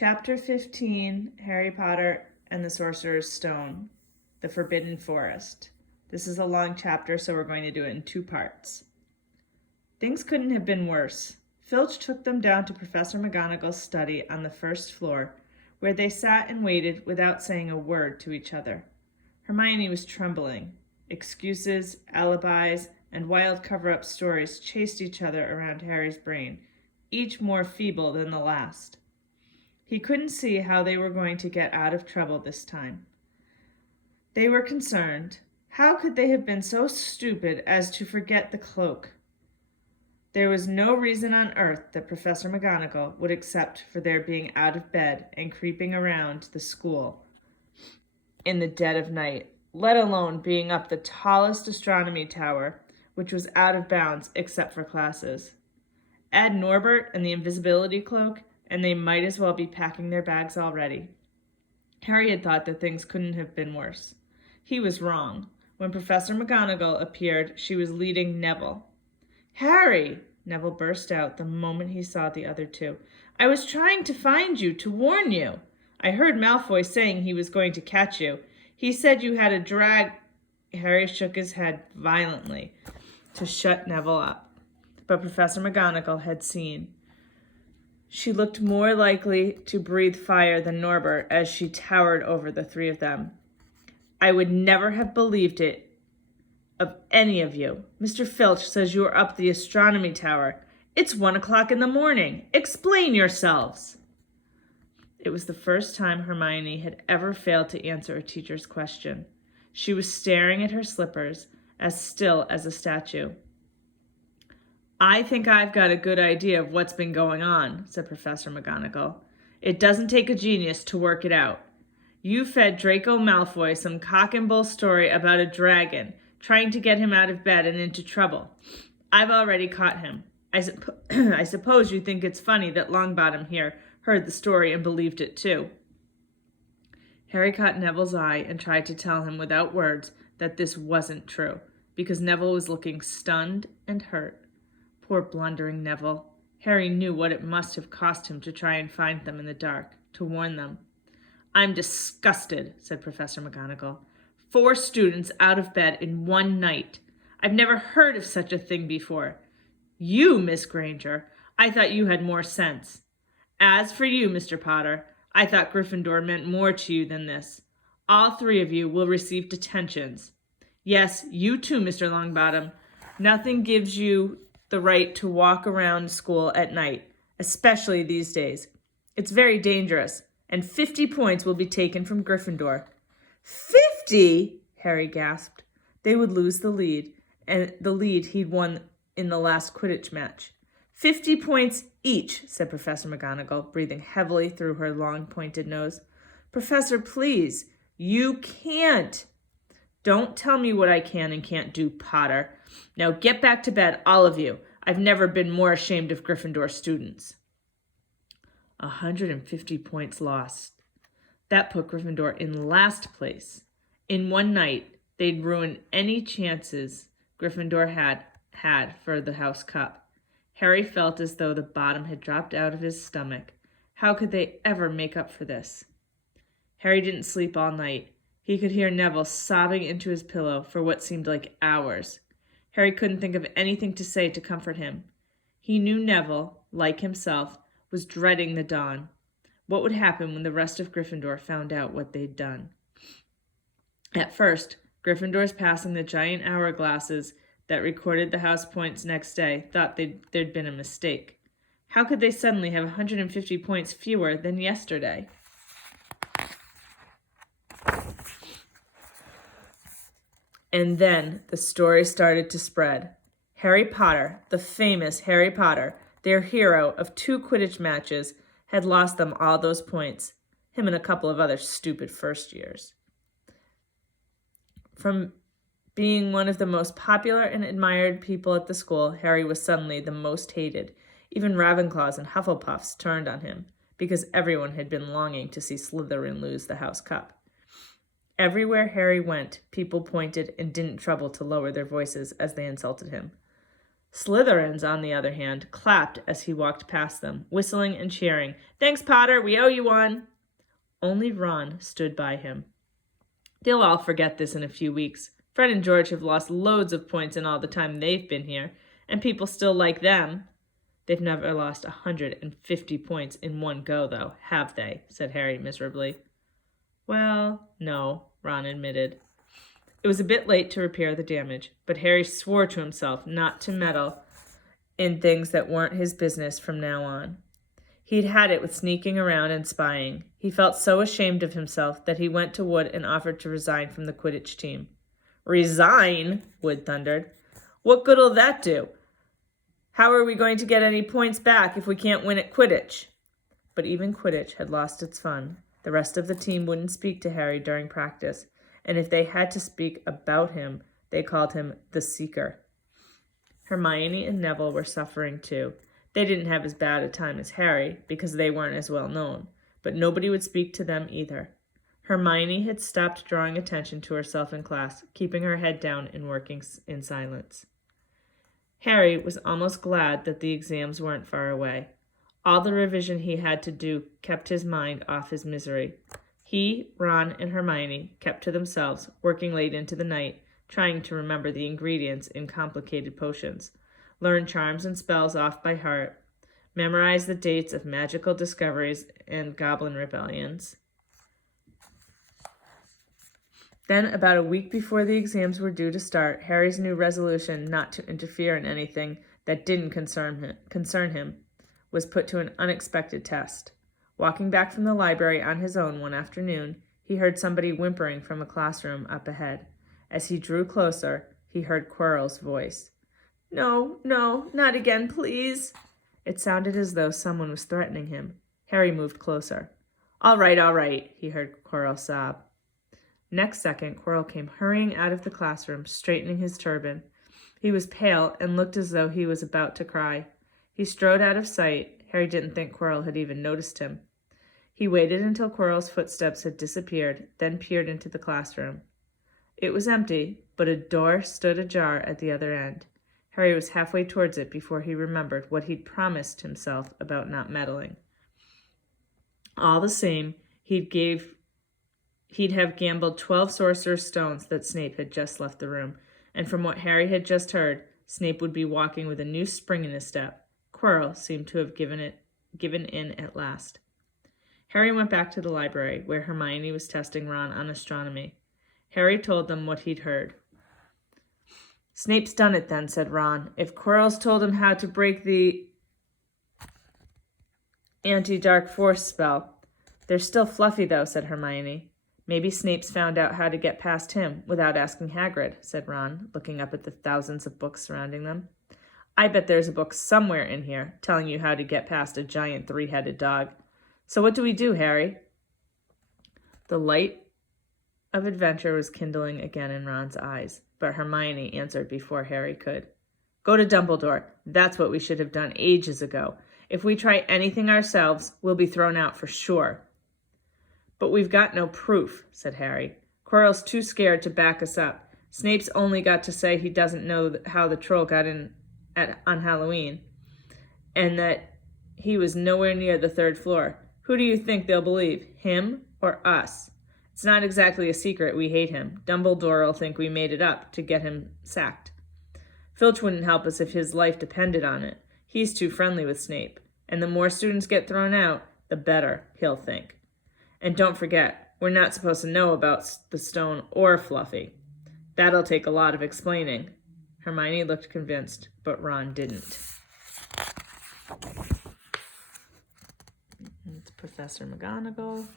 Chapter 15, Harry Potter and the Sorcerer's Stone, The Forbidden Forest. This is a long chapter, so we're going to do it in two parts. Things couldn't have been worse. Filch took them down to Professor McGonagall's study on the first floor, where they sat and waited without saying a word to each other. Hermione was trembling. Excuses, alibis, and wild cover-up stories chased each other around Harry's brain, each more feeble than the last. He couldn't see how they were going to get out of trouble this time. They were concerned. How could they have been so stupid as to forget the cloak? There was no reason on earth that Professor McGonagall would accept for their being out of bed and creeping around the school in the dead of night, let alone being up the tallest astronomy tower, which was out of bounds except for classes. Add Norbert and the invisibility cloak, and they might as well be packing their bags already. Harry had thought that things couldn't have been worse. He was wrong. When Professor McGonagall appeared, she was leading Neville. "Harry!" Neville burst out the moment he saw the other two. "I was trying to find you, to warn you. I heard Malfoy saying he was going to catch you. He said you had a drag—" Harry shook his head violently to shut Neville up. But Professor McGonagall had seen. She looked more likely to breathe fire than Norbert as she towered over the three of them. "I would never have believed it of any of you. Mr. Filch says you are up the astronomy tower. It's 1 o'clock in the morning. Explain yourselves." It was the first time Hermione had ever failed to answer a teacher's question. She was staring at her slippers, as still as a statue. "I think I've got a good idea of what's been going on," said Professor McGonagall. "It doesn't take a genius to work it out. You fed Draco Malfoy some cock-and-bull story about a dragon, trying to get him out of bed and into trouble. I've already caught him. I suppose you think it's funny that Longbottom here heard the story and believed it too." Harry caught Neville's eye and tried to tell him without words that this wasn't true, because Neville was looking stunned and hurt. Poor blundering Neville. Harry knew what it must have cost him to try and find them in the dark, to warn them. "I'm disgusted," said Professor McGonagall. 4 students out of bed in one night. I've never heard of such a thing before. You, Miss Granger, I thought you had more sense. As for you, Mr. Potter, I thought Gryffindor meant more to you than this. All 3 of you will receive detentions. Yes, you too, Mr. Longbottom. Nothing gives you the right to walk around school at night, especially these days. It's very dangerous, and 50 points will be taken from Gryffindor." 50? Harry gasped. They would lose the lead, and the lead he'd won in the last Quidditch match. 50 points each, said Professor McGonagall, breathing heavily through her long pointed nose. "Professor, please, you can't." "Don't tell me what I can and can't do, Potter. Now get back to bed, all of you. I've never been more ashamed of Gryffindor students." 150 points lost. That put Gryffindor in last place. In one night, they'd ruin any chances Gryffindor had for the House Cup. Harry felt as though the bottom had dropped out of his stomach. How could they ever make up for this? Harry didn't sleep all night. He could hear Neville sobbing into his pillow for what seemed like hours. Harry couldn't think of anything to say to comfort him. He knew Neville, like himself, was dreading the dawn. What would happen when the rest of Gryffindor found out what they'd done? At first, Gryffindors passing the giant hourglasses that recorded the house points next day thought there'd been a mistake. How could they suddenly have 150 points fewer than yesterday? And then the story started to spread. Harry Potter, the famous Harry Potter, their hero of 2 Quidditch matches, had lost them all those points. Him and a couple of other stupid first years. From being one of the most popular and admired people at the school, Harry was suddenly the most hated. Even Ravenclaws and Hufflepuffs turned on him, because everyone had been longing to see Slytherin lose the House Cup. Everywhere Harry went, people pointed and didn't trouble to lower their voices as they insulted him. Slytherins, on the other hand, clapped as he walked past them, whistling and cheering. "Thanks, Potter, we owe you one." Only Ron stood by him. "They'll all forget this in a few weeks. Fred and George have lost loads of points in all the time they've been here, and people still like them." "They've never lost 150 points in one go, though, have they?" said Harry miserably. "Well, no," Ron admitted. It was a bit late to repair the damage, but Harry swore to himself not to meddle in things that weren't his business from now on. He'd had it with sneaking around and spying. He felt so ashamed of himself that he went to Wood and offered to resign from the Quidditch team. "Resign?" Wood thundered. "What good'll that do? How are we going to get any points back if we can't win at Quidditch?" But even Quidditch had lost its fun. The rest of the team wouldn't speak to Harry during practice, and if they had to speak about him, they called him the Seeker. Hermione and Neville were suffering too. They didn't have as bad a time as Harry, because they weren't as well known, but nobody would speak to them either. Hermione had stopped drawing attention to herself in class, keeping her head down and working in silence. Harry was almost glad that the exams weren't far away. All the revision he had to do kept his mind off his misery. He, Ron, and Hermione kept to themselves, working late into the night, trying to remember the ingredients in complicated potions, learn charms and spells off by heart, memorize the dates of magical discoveries and goblin rebellions. Then, about a week before the exams were due to start, Harry's new resolution not to interfere in anything that didn't concern him was put to an unexpected test. Walking back from the library on his own one afternoon, he heard somebody whimpering from a classroom up ahead. As he drew closer, he heard Quirrell's voice. No, not again, please." It sounded as though someone was threatening him. Harry moved closer. All right, he heard Quirrell sob. Next second, Quirrell came hurrying out of the classroom, straightening his turban. He was pale and looked as though he was about to cry. He strode out of sight. Harry didn't think Quirrell had even noticed him. He waited until Quirrell's footsteps had disappeared, then peered into the classroom. It was empty, but a door stood ajar at the other end. Harry was halfway towards it before he remembered what he'd promised himself about not meddling. All the same, he'd have gambled 12 Sorcerer's Stones that Snape had just left the room, and from what Harry had just heard, Snape would be walking with a new spring in his step. Quirrell seemed to have given in at last. Harry went back to the library, where Hermione was testing Ron on astronomy. Harry told them what he'd heard. "Snape's done it then," said Ron. "If Quirrell's told him how to break the anti-dark force spell." "They're still fluffy, though," said Hermione. "Maybe Snape's found out how to get past him without asking Hagrid," said Ron, looking up at the thousands of books surrounding them. "I bet there's a book somewhere in here telling you how to get past a giant three-headed dog. So what do we do, Harry?" The light of adventure was kindling again in Ron's eyes, but Hermione answered before Harry could. "Go to Dumbledore. That's what we should have done ages ago. If we try anything ourselves, we'll be thrown out for sure." "But we've got no proof," said Harry. "Quirrell's too scared to back us up. Snape's only got to say he doesn't know how the troll got in on Halloween, and that he was nowhere near the 3rd floor. Who do you think they'll believe, him or us? It's not exactly a secret we hate him. Dumbledore'll think we made it up to get him sacked. Filch wouldn't help us if his life depended on it. He's too friendly with Snape, and the more students get thrown out, the better, he'll think. And don't forget, we're not supposed to know about the stone or Fluffy. That'll take a lot of explaining." Hermione looked convinced, but Ron didn't. It's Professor McGonagall.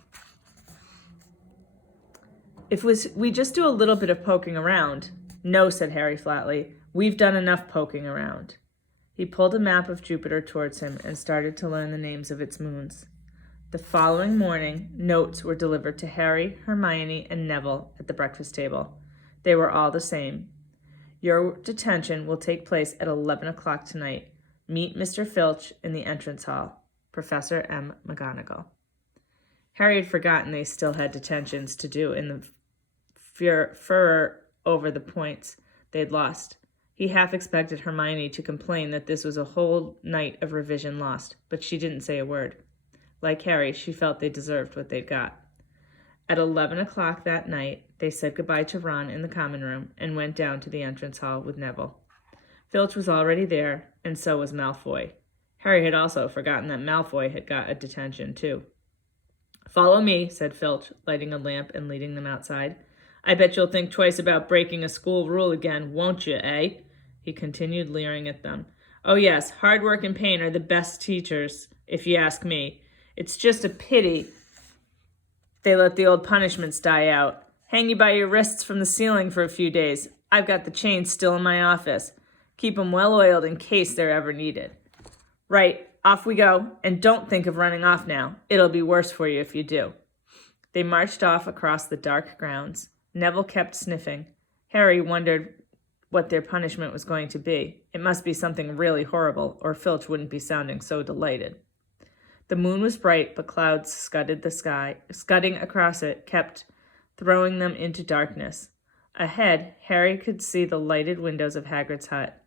"If we just do a little bit of poking around." "No," said Harry flatly. "We've done enough poking around." He pulled a map of Jupiter towards him and started to learn the names of its moons. The following morning, notes were delivered to Harry, Hermione, and Neville at the breakfast table. They were all the same. "Your detention will take place at 11 o'clock tonight. Meet Mr. Filch in the entrance hall. Professor M. McGonagall." Harry had forgotten they still had detentions to do in the furor over the points they'd lost. He half expected Hermione to complain that this was a whole night of revision lost, but she didn't say a word. Like Harry, she felt they deserved what they'd got. At 11 o'clock that night, they said goodbye to Ron in the common room and went down to the entrance hall with Neville. Filch was already there, and so was Malfoy. Harry had also forgotten that Malfoy had got a detention, too. "Follow me," said Filch, lighting a lamp and leading them outside. "I bet you'll think twice about breaking a school rule again, won't you, eh?" He continued leering at them. "Oh yes, hard work and pain are the best teachers, if you ask me. It's just a pity they let the old punishments die out. Hang you by your wrists from the ceiling for a few days. I've got the chains still in my office. Keep 'em well oiled in case they're ever needed. Right, off we go, and don't think of running off now. It'll be worse for you if you do." They marched off across the dark grounds. Neville kept sniffing. Harry wondered what their punishment was going to be. It must be something really horrible, or Filch wouldn't be sounding so delighted. The moon was bright, but clouds scudded the sky. Scudding across it kept throwing them into darkness. Ahead, Harry could see the lighted windows of Hagrid's hut.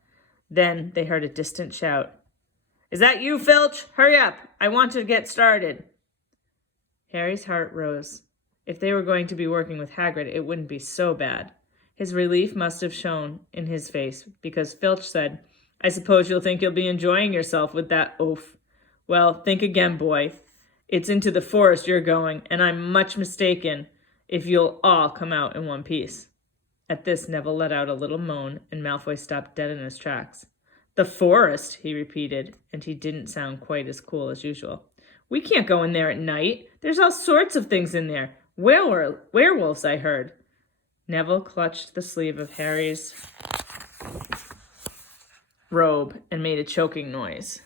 Then they heard a distant shout. "Is that you, Filch? Hurry up! I want to get started." Harry's heart rose. If they were going to be working with Hagrid, it wouldn't be so bad. His relief must have shown in his face, because Filch said, "I suppose you'll think you'll be enjoying yourself with that oaf. Well, think again, boy. It's into the forest you're going, and I'm much mistaken if you'll all come out in one piece." At this, Neville let out a little moan, and Malfoy stopped dead in his tracks. "The forest," he repeated, and he didn't sound quite as cool as usual. "We can't go in there at night. There's all sorts of things in there. Werewolves, I heard." Neville clutched the sleeve of Harry's robe and made a choking noise.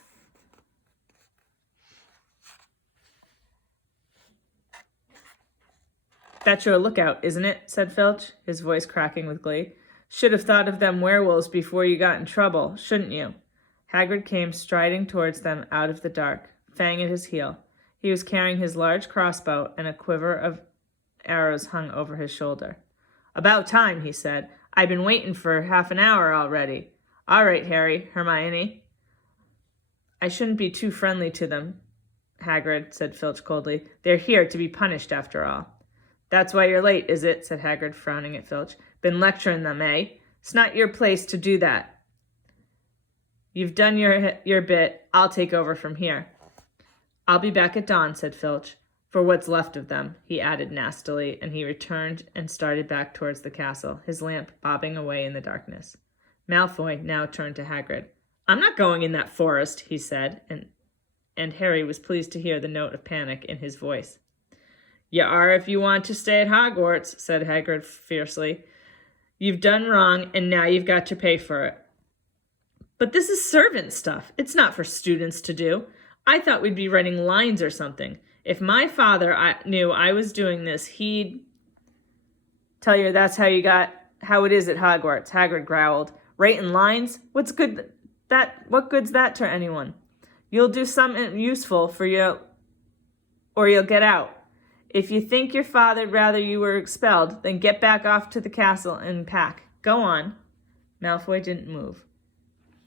"That's your lookout, isn't it?" said Filch, his voice cracking with glee. "Should have thought of them werewolves before you got in trouble, shouldn't you?" Hagrid came striding towards them out of the dark, Fang at his heel. He was carrying his large crossbow, and a quiver of arrows hung over his shoulder. "About time," he said. "I've been waiting for half an hour already. All right, Harry, Hermione." "I shouldn't be too friendly to them, Hagrid," said Filch coldly. "They're here to be punished, after all." "That's why you're late, is it?" said Hagrid, frowning at Filch. "Been lecturing them, eh? It's not your place to do that. You've done your bit. I'll take over from here." "I'll be back at dawn," said Filch. "For what's left of them," he added nastily, and he returned and started back towards the castle, his lamp bobbing away in the darkness. Malfoy now turned to Hagrid. "I'm not going in that forest," he said, and Harry was pleased to hear the note of panic in his voice. "You are if you want to stay at Hogwarts," said Hagrid fiercely. "You've done wrong, and now you've got to pay for it." "But this is servant stuff. It's not for students to do. I thought we'd be writing lines or something. If my father knew I was doing this, he'd..." "Tell you that's how it is at Hogwarts," Hagrid growled. "Writing lines? What good's that to anyone? You'll do something useful for you, or you'll get out. If you think your father'd rather you were expelled, then get back off to the castle and pack. Go on." Malfoy didn't move.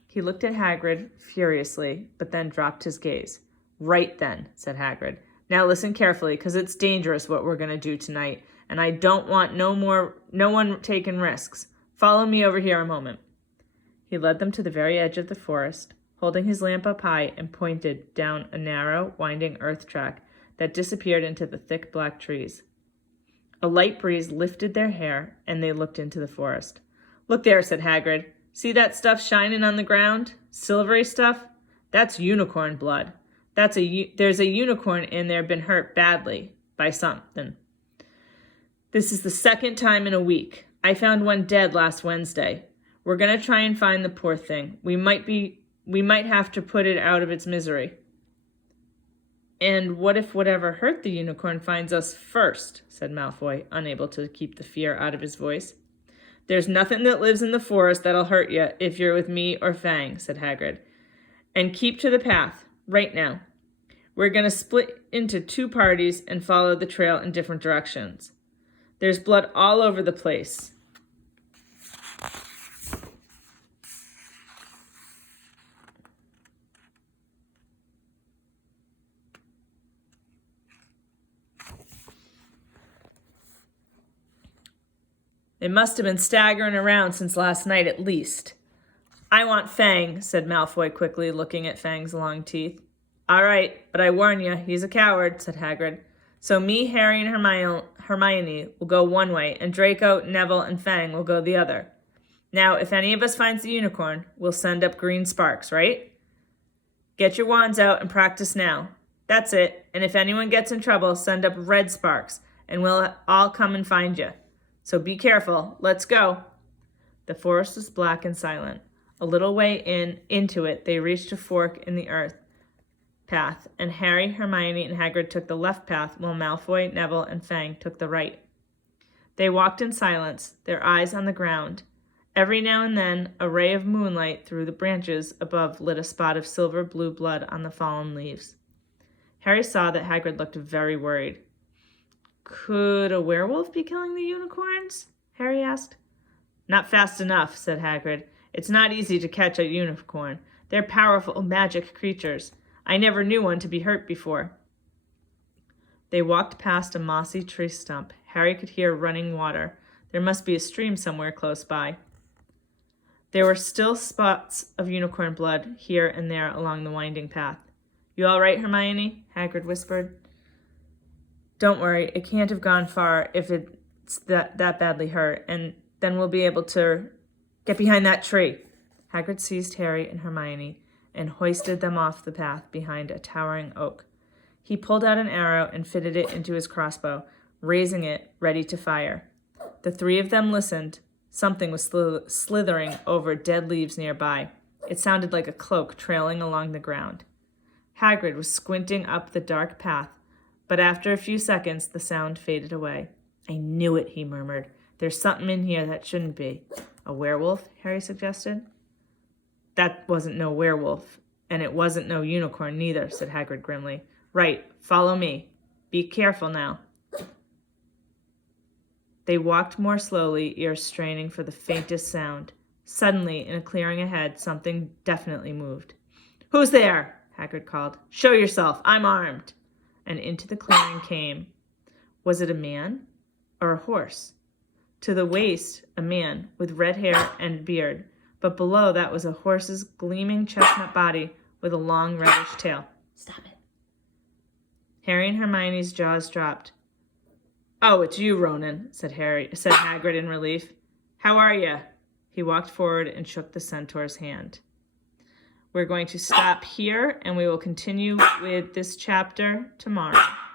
He looked at Hagrid furiously, but then dropped his gaze. "Right then," said Hagrid. "Now listen carefully, because it's dangerous what we're going to do tonight, and I don't want no one taking risks. Follow me over here a moment." He led them to the very edge of the forest, holding his lamp up high, and pointed down a narrow, winding earth track that disappeared into the thick black trees. A light breeze lifted their hair, and they looked into the forest. "Look there," said Hagrid. "See that stuff shining on the ground? Silvery stuff? That's unicorn blood. There's a unicorn in there been hurt badly by something. This is the second time in a week. I found one dead last Wednesday. We're going to try and find the poor thing. We might have to put it out of its misery." "And what if whatever hurt the unicorn finds us first?" said Malfoy, unable to keep the fear out of his voice. "There's nothing that lives in the forest that'll hurt you if you're with me or Fang," said Hagrid. "And keep to the path, right now. We're going to split into 2 parties and follow the trail in different directions. There's blood all over the place. It must have been staggering around since last night at least. I want Fang, said Malfoy quickly, looking at Fang's long teeth. All right, but I warn you, he's a coward, said Hagrid. So me, Harry, and Hermione will go one way, and Draco, Neville, and Fang will go the other. Now, if any of us finds the unicorn, we'll send up green sparks, right? Get your wands out and practice now. That's it, and if anyone gets in trouble, send up red sparks, and we'll all come and find you. So be careful. Let's go. The forest was black and silent. A little way into it, they reached a fork in the earth path, and Harry, Hermione, and Hagrid took the left path, while Malfoy, Neville, and Fang took the right. They walked in silence, their eyes on the ground. Every now and then, a ray of moonlight through the branches above lit a spot of silver-blue blood on the fallen leaves. Harry saw that Hagrid looked very worried. Could a werewolf be killing the unicorns? Harry asked. Not fast enough, said Hagrid. It's not easy to catch a unicorn. They're powerful magic creatures. I never knew one to be hurt before. They walked past a mossy tree stump. Harry could hear running water. There must be a stream somewhere close by. There were still spots of unicorn blood here and there along the winding path. You all right, Hermione? Hagrid whispered. Don't worry, it can't have gone far if it's that badly hurt, and then we'll be able to get behind that tree. Hagrid seized Harry and Hermione and hoisted them off the path behind a towering oak. He pulled out an arrow and fitted it into his crossbow, raising it, ready to fire. The three of them listened. Something was slithering over dead leaves nearby. It sounded like a cloak trailing along the ground. Hagrid was squinting up the dark path, but after a few seconds, the sound faded away. I knew it, he murmured. There's something in here that shouldn't be. A werewolf, Harry suggested. That wasn't no werewolf, and it wasn't no unicorn neither, said Hagrid grimly. Right, follow me. Be careful now. They walked more slowly, ears straining for the faintest sound. Suddenly, in a clearing ahead, something definitely moved. Who's there? Hagrid called. Show yourself. I'm armed. And into the clearing came. Was it a man or a horse? To the waist, a man with red hair and beard, but below that was a horse's gleaming chestnut body with a long reddish tail. Stop it. Harry and Hermione's jaws dropped. Oh, it's you, Ronan, said Hagrid in relief. How are you? He walked forward and shook the centaur's hand. We're going to stop here, and we will continue with this chapter tomorrow.